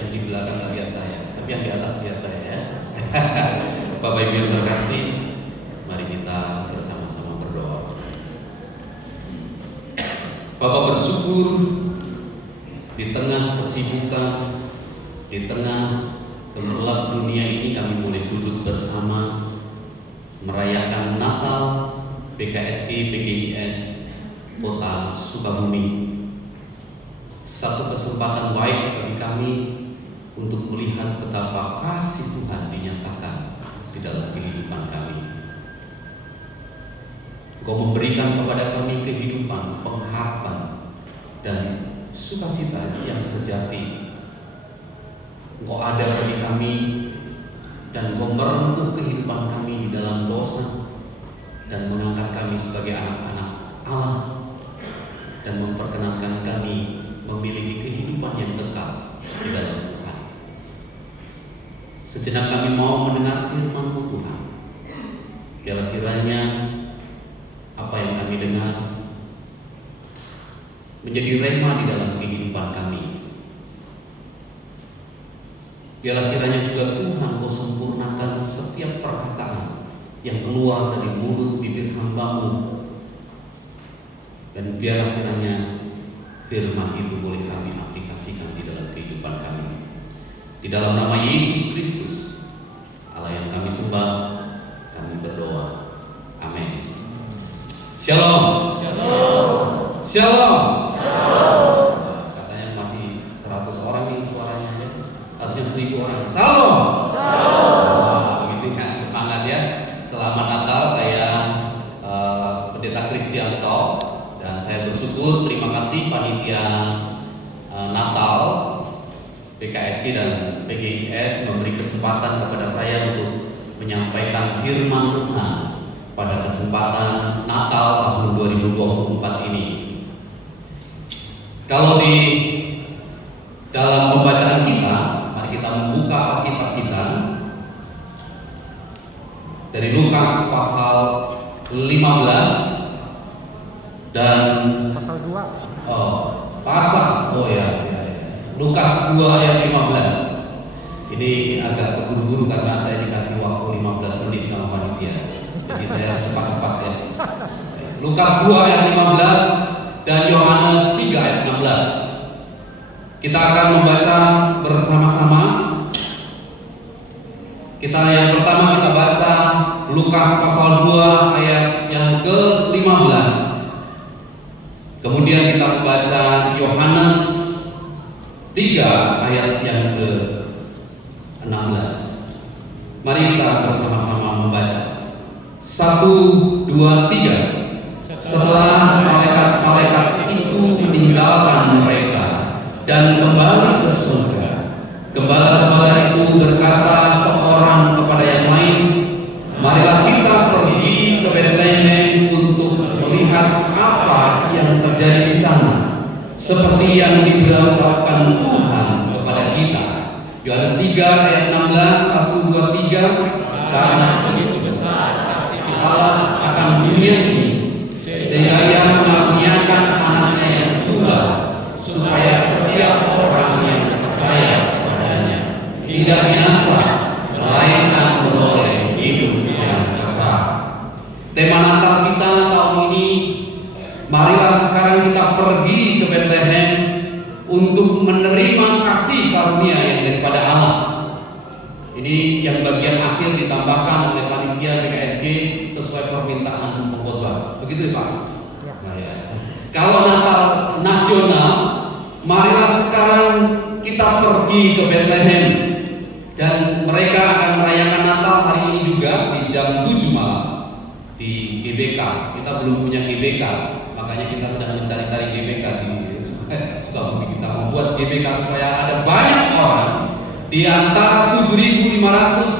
Yang di belakang nggak lihat saya, tapi yang di atas lihat saya ya. Bapak Ibu yang terkasih, mari kita bersama-sama berdoa. Bapak bersyukur di tengah kesibukan, di tengah gemerlap dunia ini kami boleh duduk bersama merayakan Natal PKSI PGIS Kota Sukabumi. Satu kesempatan baik bagi kami untuk melihat betapa kasih Tuhan dinyatakan di dalam kehidupan kami. Engkau memberikan kepada kami kehidupan, pengharapan, dan sukacita yang sejati. Engkau ada bagi kami dan Engkau merengkuh kehidupan kami di dalam dosa dan mengangkat kami sebagai anak-anak Allah dan memperkenankan kami memiliki kehidupan yang kekal di dalam Tuhan. Sejenak kami mau mendengar firman-Mu Tuhan. Biarlah kiranya apa yang kami dengar menjadi rema di dalam kehidupan kami. Biarlah kiranya juga Tuhan Kau sempurnakan setiap perkataan yang keluar dari mulut bibir hamba-Mu. Dan biarlah kiranya firman itu boleh kami aplikasikan di dalam kehidupan kami. Di dalam nama Yesus Kristus, Allah yang kami sembah, kami berdoa. Amin. Shalom. Shalom. Shalom. Shalom. Katanya masih 100 orang nih suaranya ya. Harusnya 1000 orang. Shalom. Shalom. Begitu kan, semangat ya. Selamat Natal, saya Pendeta Kristianto. Dan saya bersyukur, terima kasih panitia Natal PKSI dan PGIS memberi kesempatan kepada saya untuk menyampaikan firman Tuhan pada kesempatan Natal tahun 2024 ini. Kalau di dalam pembacaan kita, mari kita membuka Alkitab kita dari Lukas pasal 15 dan pasal 2. Lukas 2 ayat 15. Ini agak keburu-buru karena saya dikasih waktu 15 menit sama panitia. Jadi saya cepat-cepat ya. Lukas 2 ayat 15 dan Yohanes 3 ayat 16. Kita akan membaca bersama-sama. Yang pertama kita baca Lukas pasal 2 ayat yang ke-15. Kemudian kita membaca Yohanes 3 ayat yang ke-16. Mari kita bersama-sama membaca. 1, 2, 3. Setelah malaikat-malaikat itu meninggalkan mereka dan kembali ke surga, gembala-gembala itu berkata seorang kepada yang lain, marilah kita pergi ke Betlehem untuk melihat apa yang terjadi di sana, seperti yang diberitahukan Tuhan kepada kita. Yohanes 3 ayat 16, 1, 2, 3. Karena begitu besar kasih Allah akan dunia ini, sehingga Ia mengaruniakan anaknya yang tunggal, supaya setiap orang yang percaya kepadanya tidak binasa, melainkan beroleh hidup yang kekal. Tema Natal kita tahun ini, marilah sekarang kita pergi ke Betlehem untuk menerima kasih karunia yang daripada Allah. Ini yang bagian akhir ditambahkan oleh panitia PKSG sesuai permintaan pengkhotbah. Begitu Pak? Ya. Nah, ya. Kalau Natal nasional, marilah sekarang kita pergi ke Betlehem dan mereka akan merayakan Natal hari ini juga di jam 7 malam di GBK. Kita belum punya GBK, makanya kita sedang mencari-cari GBK di Sukabumi. Kita membuat GBK supaya ada banyak orang di antara 7.500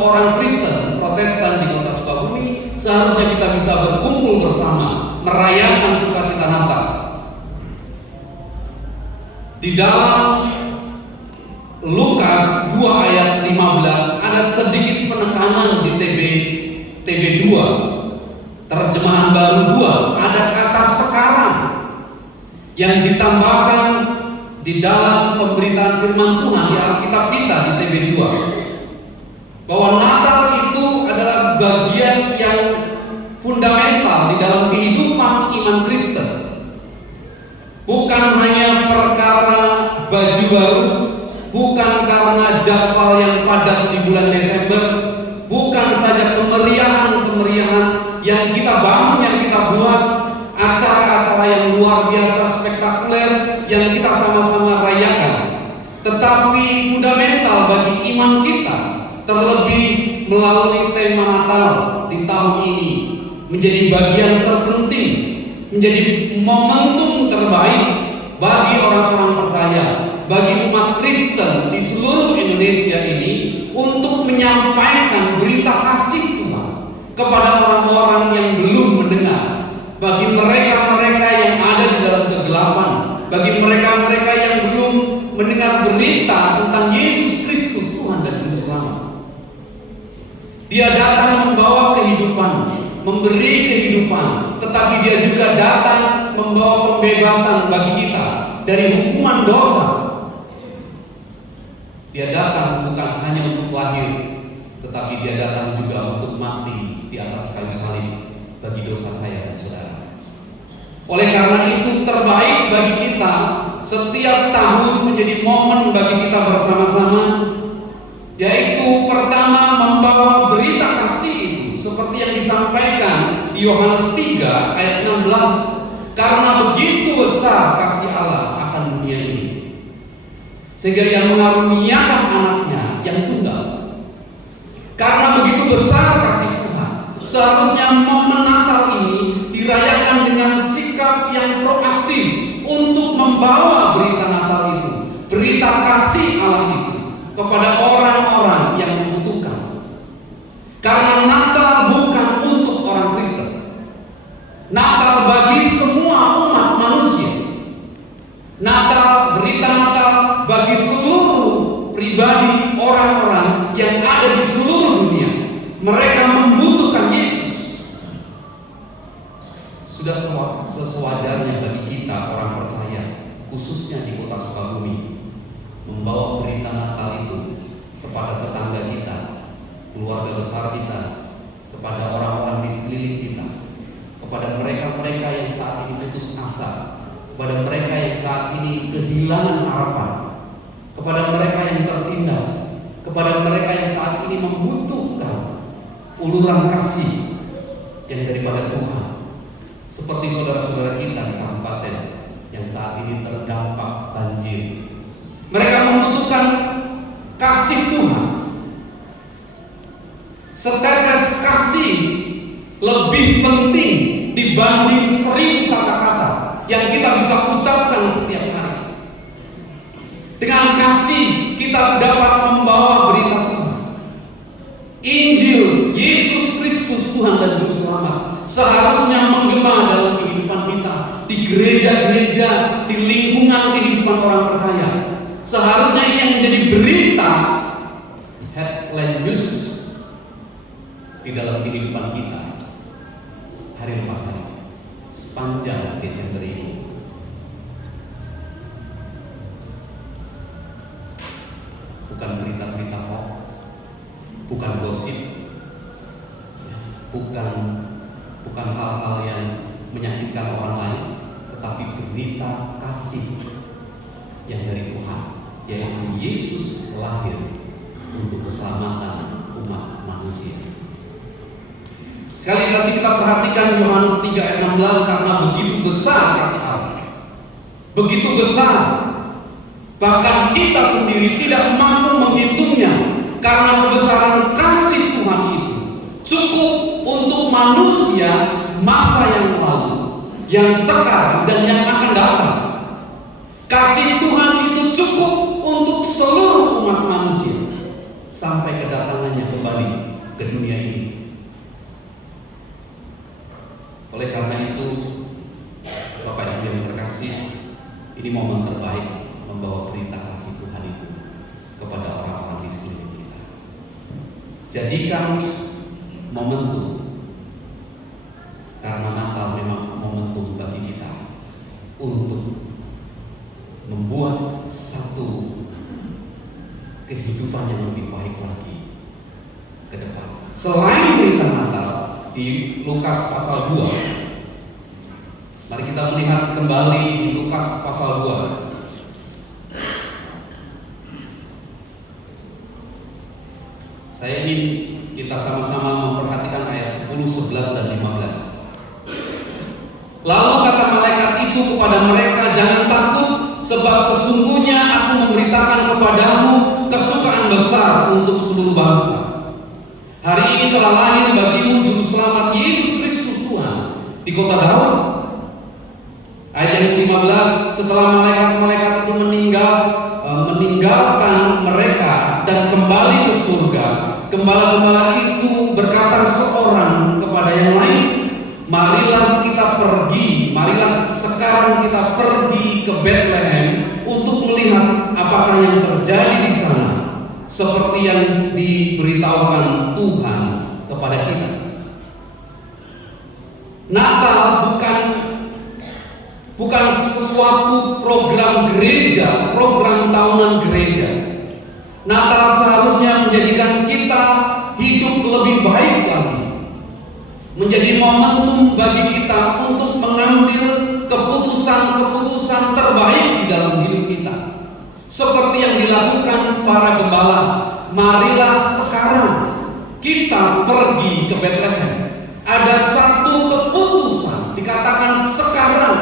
orang Kristen Protestan di kota Sukabumi. Seharusnya kita bisa berkumpul bersama merayakan sukacita Natal. Di dalam Lukas 2 ayat 15 ada sedikit penekanan di TB 2, terjemahan baru 2, ada kata sekarang yang ditambahkan di dalam pemberitaan firman Tuhan di Alkitab kita di TB2 bahwa Natal itu adalah bagian yang fundamental di dalam kehidupan iman Kristen. Bukan hanya perkara baju baru, bukan karena jadwal yang padat di bulan Desember, bukan saja kemeriahan-kemeriahan yang kita bangun, yang kita buat, acara-acara yang luar biasa spektakuler yang kita sama-sama rayakan. Tetapi fundamental bagi iman kita, terlebih melalui tema Natal di tahun ini, menjadi bagian terpenting, menjadi momentum terbaik bagi orang-orang percaya, bagi umat Kristen di seluruh Indonesia ini untuk menyampaikan berita kasih Tuhan kepada orang-orang yang belum mendengar, bagi mereka-mereka yang ada di dalam kegelapan, bagi mereka-mereka yang belum mendengar berita tentang Yesus Kristus Tuhan dan Juru Selamat. Dia datang membawa kehidupan, memberi kehidupan, tetapi dia juga datang membawa pembebasan bagi kita dari hukuman dosa. Dia datang bukan hanya untuk lahir, tetapi dia datang juga untuk mati di atas kayu salib bagi dosa saya dan saudara. Oleh karena itu terbaik bagi kita setiap tahun menjadi momen bagi kita bersama-sama, yaitu pertama membawa berita kasih itu seperti yang disampaikan di Yohanes 3 ayat 16. Karena begitu besar kasih Allah akan dunia ini, sehingga Ia mengaruniakan anaknya yang tunggal. Karena begitu besar kasih Tuhan, seharusnya momen Natal ini dirayakan dengan sikap yang proaktif untuk membawa berita Natal itu, berita kasih Allah itu kepada orang-orang yang membutuhkan. Karena Natal bukan untuk orang Kristen, Natal bagi semua umat manusia. Natal, berita Natal bagi seluruh pribadi orang-orang yang ada di seluruh dunia. Mereka membutuhkan Yesus. Sudah sewajarnya bagi kita orang percaya, khususnya di kota Sukabumi, membawa berita Natal itu kepada tetangga kita, keluarga besar kita, kepada orang-orang di sekeliling kita, kepada mereka-mereka yang saat ini putus asa, kepada mereka yang saat ini kehilangan harapan, kepada mereka yang tertindas, kepada mereka yang saat ini membutuhkan uluran kasih yang daripada Tuhan. Seperti saudara-saudara kita di kabupaten yang saat ini terdampak banjir, mereka membutuhkan kasih Tuhan. Setetes kasih lebih penting dibanding 1000 kata-kata yang kita bisa ucapkan setiap hari. Dengan kasih kita dapat membawa berita Tuhan. Injil Yesus Kristus Tuhan dan Juru Selamat seharusnya menggema dalam kehidupan kita, di gereja-gereja, di lingkungan kehidupan orang percaya. Seharusnya ini yang menjadi berita, headline news di dalam kehidupan kita hari lepas hari sepanjang Desember ini. Bukan berita-berita hoax, bukan gosip, bukan hal-hal yang menyakitkan orang lain, tetapi berita kasih yang dari Tuhan, yaitu Yesus lahir untuk keselamatan umat manusia. Sekali lagi kita perhatikan Yohanes 3 ayat 16, karena begitu besar kasih Allah, begitu besar, bahkan kita sendiri tidak mampu menghitungnya, karena kebesaran kasih Tuhan itu cukup untuk manusia masa yang lalu, yang sekarang dan yang akan datang. Kasih Tuhan itu cukup untuk seluruh umat manusia sampai kedatangannya kembali ke dunia ini. Oleh karena itu, Bapak Ibu yang terkasih, ini momen terbaik membawa berita kasih Tuhan itu kepada orang-orang di sekeliling kita. Jadikan momentum, karena Natal memang momentum bagi kita untuk membuat kehidupan yang lebih baik lagi ke depan. Selain berita Natal di Lukas pasal 2, mari kita melihat kembali di Lukas pasal 2. Saya ingin kita sama-sama memperhatikan ayat 10, 11, dan 15. Lalu kata malaikat itu kepada mereka, jangan takut, sebab sesungguhnya aku memberitakan kepadamu kesukaan besar untuk seluruh bangsa. Hari ini telah lahir bagimu juru selamat Yesus Kristus Tuhan di kota Daud. Ayat yang 15, setelah malaikat-malaikat itu meninggalkan mereka dan kembali ke surga, gembala-gembala itu berkata seorang kepada yang lain, marilah sekarang kita pergi ke Bethlehem untuk melihat apakah yang terjadi di sana, seperti yang diberitahukan Tuhan kepada kita. Natal bukan sesuatu program gereja, program tahunan gereja. Natal seharusnya menjadikan kita hidup lebih baik lagi, menjadi momentum bagi kita untuk mengambil keputusan-keputusan terbaik di dalam hidup kita, seperti yang dilakukan para gembala. Marilah sekarang kita pergi ke Bethlehem. Ada satu keputusan, dikatakan sekarang,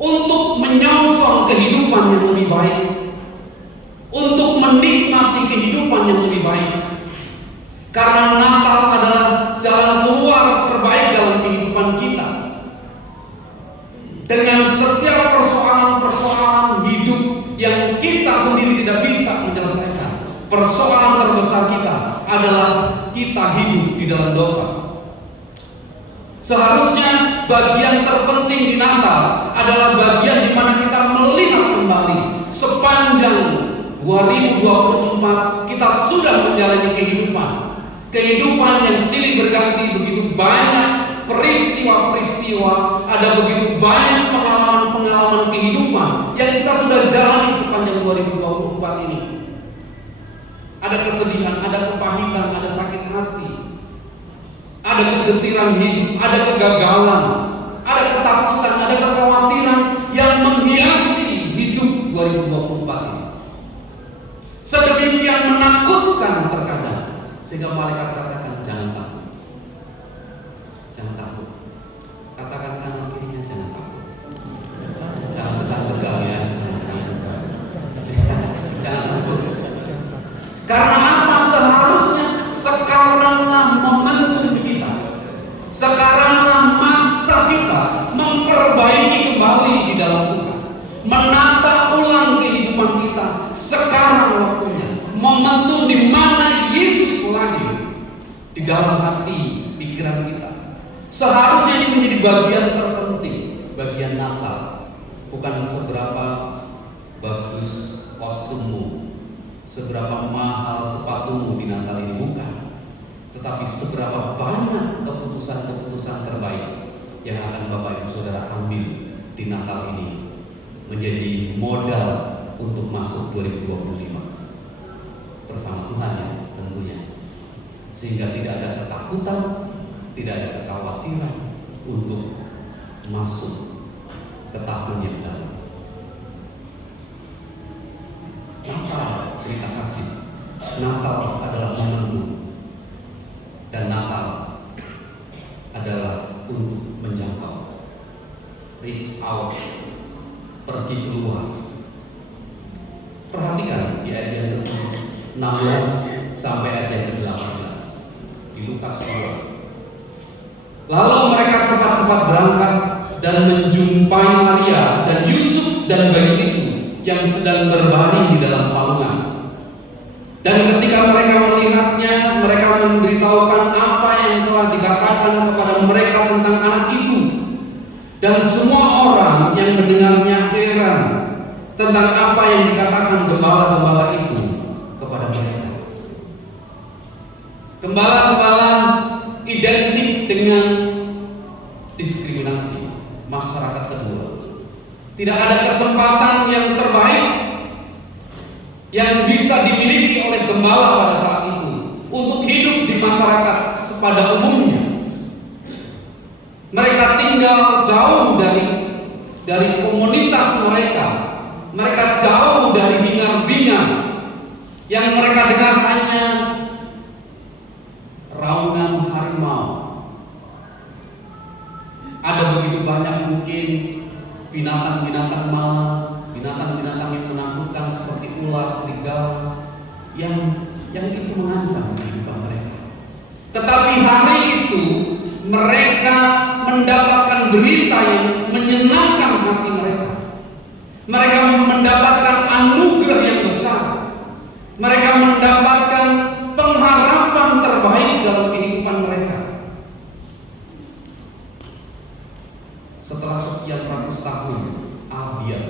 untuk menyongsong kehidupan yang lebih baik, untuk menikmati kehidupan yang lebih baik. Karena Natal adalah jalan keluar terbaik dalam kehidupan kita. Dengan setiap persoalan-persoalan hidup yang kita sendiri tidak bisa menyelesaikan, persoalan terbesar kita adalah kita hidup di dalam dosa. Seharusnya bagian terpenting di Natal adalah bagian di mana kita melihat kembali sepanjang 2024 kita sudah menjalani kehidupan yang silih berganti, begitu banyak peristiwa-peristiwa, ada begitu banyak pengalaman-pengalaman kehidupan yang kita sudah jalani sepanjang 2024 ini. Ada kesedihan, ada kepahitan, ada sakit hati, ada kegetiran hidup, ada kegagalan, ada ketakutan, ada kekhawatiran yang menghiasi hidup 2024 ini. Sedemikian menakutkan terkadang, sehingga malaikat katakan jangan takut. Jangan takut. Katakan kanan kirinya jangan takut. Jangan tegang-tegang ya. Jangan takut. Karena apa? Seharusnya sekaranglah momentum kita. Sekaranglah masa kita memperbaiki kembali di dalam Tuhan, menata ulang kehidupan kita. Sekarang waktunya, momentum di mana Yesus lahir di dalam hati, pikiran kita. Seharusnya ini menjadi bagian terpenting, bagian Natal. Bukan seberapa bagus kostummu, seberapa mahal sepatumu di Natal ini, bukan. Tetapi seberapa banyak keputusan-keputusan terbaik yang akan Bapak Ibu Saudara ambil di Natal ini menjadi modal untuk masuk 2025 bersama Tuhan ya, tentunya. Sehingga tidak ada ketakutan, tidak ada kekhawatiran untuk masuk ke tahun yang baru. Natal, berita kasih. Natal adalah momentum, dan Natal adalah untuk menjangkau, reach out, pergi keluar. Perhatikan di ayat yang ke-16 sampai ayat yang ke-18 di Lukas 2. Lalu mereka cepat-cepat berangkat dan menjumpai Maria dan Yusuf dan bayi itu yang sedang berbaring di dalam palungan. Dan ketika mereka melihatnya, mereka memberitahukan apa yang telah dikatakan kepada mereka tentang anak itu. Dan semua orang yang mendengarnya heran tentang apa yang dikatakan gembala-gembala itu kepada mereka. Gembala-gembala identik dengan diskriminasi masyarakat kedua. Tidak ada kesempatan yang terbaik yang bisa dimiliki oleh gembala pada saat itu untuk hidup di masyarakat pada umumnya. Mereka tinggal jauh dari komunitas mereka. Mereka jauh dari hingar-bingar. Yang mereka dengar hanya raungan harimau. Ada begitu banyak mungkin binatang-binatang malang, binatang-binatang yang menakutkan seperti ular, serigala, yang itu mengancam kehidupan mereka. Tetapi hari itu mereka mendapatkan berita yang menyenangkan hati mereka. Mereka mendapatkan anugerah yang besar. Mereka mendapatkan pengharapan terbaik dalam kehidupan mereka. Setelah sekian ratus tahun Albion,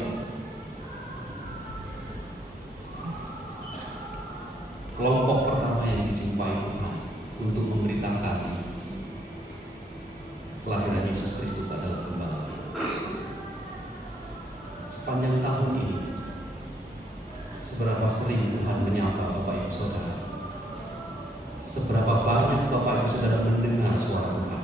kelompok pertama yang dijumpai Tuhan untuk memberitakan kelahiran Yesus Kristus adalah gembala. Sepanjang tahun ini, seberapa sering Tuhan menyapa Bapak Ibu Saudara? Seberapa banyak Bapak Ibu Saudara mendengar suara Tuhan?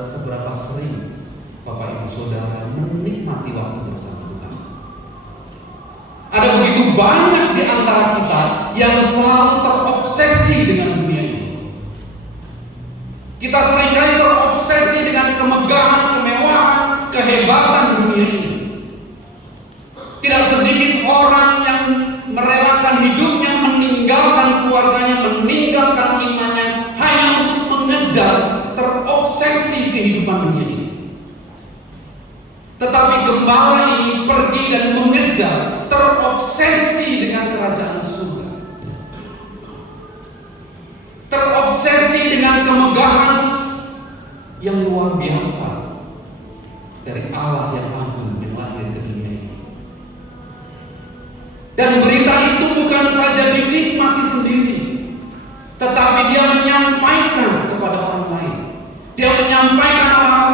Seberapa sering Bapak Ibu Saudara menikmati waktu bersama Tuhan? Ada begitu banyak di antara kita yang selalu terobsesi dengan dunia ini. Kita seringkali terobsesi dengan kemegahan, kemewahan, kehebatan dunia ini. Tidak sedikit orang yang merelakan hidupnya, meninggalkan keluarganya, meninggalkan imannya hanya untuk mengejar, terobsesi kehidupan dunia ini. Tetapi gembala ini pergi dan mengejar, terobsesi dengan kerajaan surga, terobsesi dengan kemegahan yang luar biasa dari Allah yang agung yang lahir ke dunia ini. Dan berita itu bukan saja dinikmati sendiri, tetapi dia menyampaikan kepada orang lain. Dia menyampaikan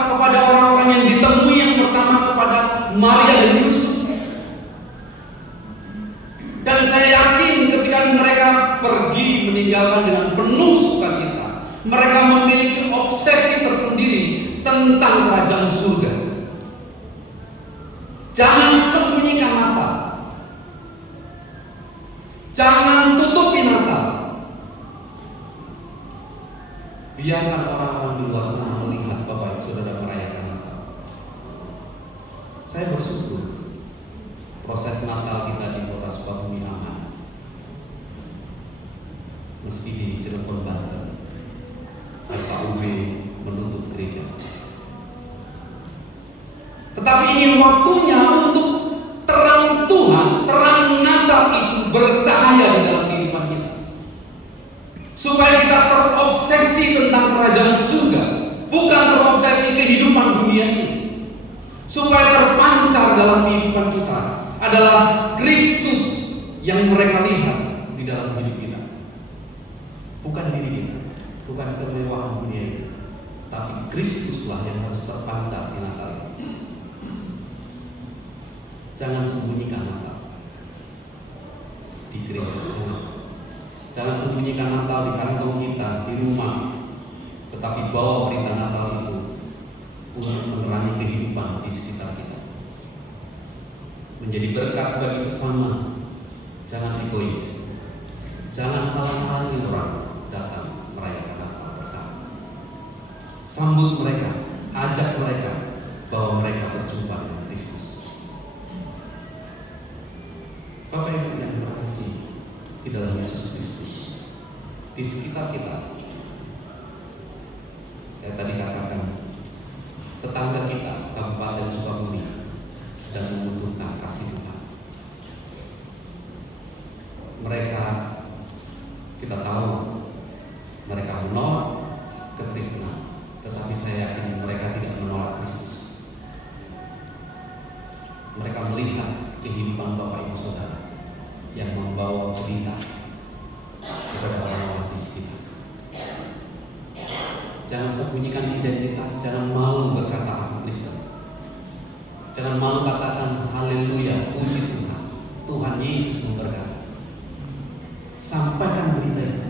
kepada orang-orang yang ditemui, yang pertama kepada Maria dan Yusuf. Dan saya yakin ketika mereka pergi meninggalkan dengan penuh sukacita, mereka memiliki obsesi tersendiri tentang kerajaan surga. Jangan sembunyikan Natal. Jangan tutupi Natal. Biarkan orang-orang di luar sana melihat Bapak Ibu Saudara merayakan Natal. Saya bersyukur proses Natal kita di Kota Sukabumi aman. Meski di Cirebon, Banten, FKUB menutup gereja. Tetapi ini waktunya untuk terang Tuhan, terang Natal itu bercahaya di dalam kehidupan kita. Supaya kita terobsesi tentang kerajaan surga, bukan terobsesi kehidupan dunia ini. Supaya terpancar dalam kehidupan kita adalah Kristus yang mereka lihat di dalam hidup kita. Bukan diri kita, bukan kemewahan dunia ini, tapi Kristuslah yang harus terpancar di Natal ini. Jangan sembunyikan Natal di gereja, jangan sembunyikan Natal di kantong kita, di rumah, tetapi bawa berita Natal itu untuk menerangi kehidupan di sekitar kita, menjadi berkat bagi sesama. Jangan egois, jangan halang-halangi orang datang merayakan Natal bersama. Sambut mereka, ajak mereka bahwa mereka berjumpa dengan Kristus. Bapak Ibu yang terkasih di dalam Yesus Kristus, di sekitar kita, saya tadi katakan tetangga kita Kabupaten Sukabumi sedang membutuhkan kasih Tuhan. Mereka, kita tahu, mereka menolak kekristenan, tetapi saya yakin mereka tidak menolak Kristus. Mereka melihat kehidupan Bapak Ibu Saudara yang membawa berita kepada orang-orang di sekitar. Jangan sembunyikan identitas, jangan malu berkata aku Kristen. Jangan malu katakan haleluya, puji Tuhan, Tuhan Sampaikan berita itu.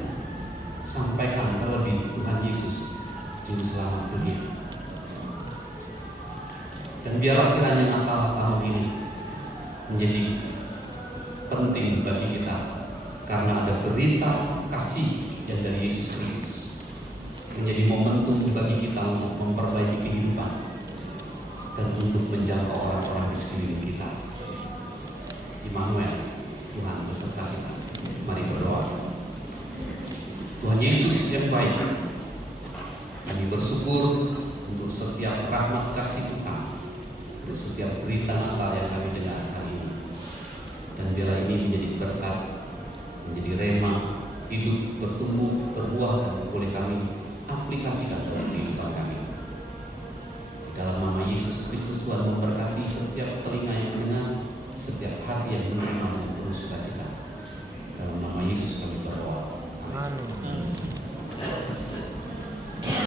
Sampaikan terlebih Tuhan Yesus, Juru Selamat dunia. Dan biarlah kiranya Natal tahun ini menjadi penting bagi kita, karena ada berita kasih yang dari Yesus Kristus, menjadi momentum bagi kita untuk memperbaiki kehidupan dan untuk menjangkau orang-orang di sekeliling kita. Immanuel, Tuhan beserta kita. Mari berdoa. Tuhan Yesus yang baik, kami bersyukur untuk setiap rahmat kasih Tuhan, untuk setiap berita Natal yang kami dengar.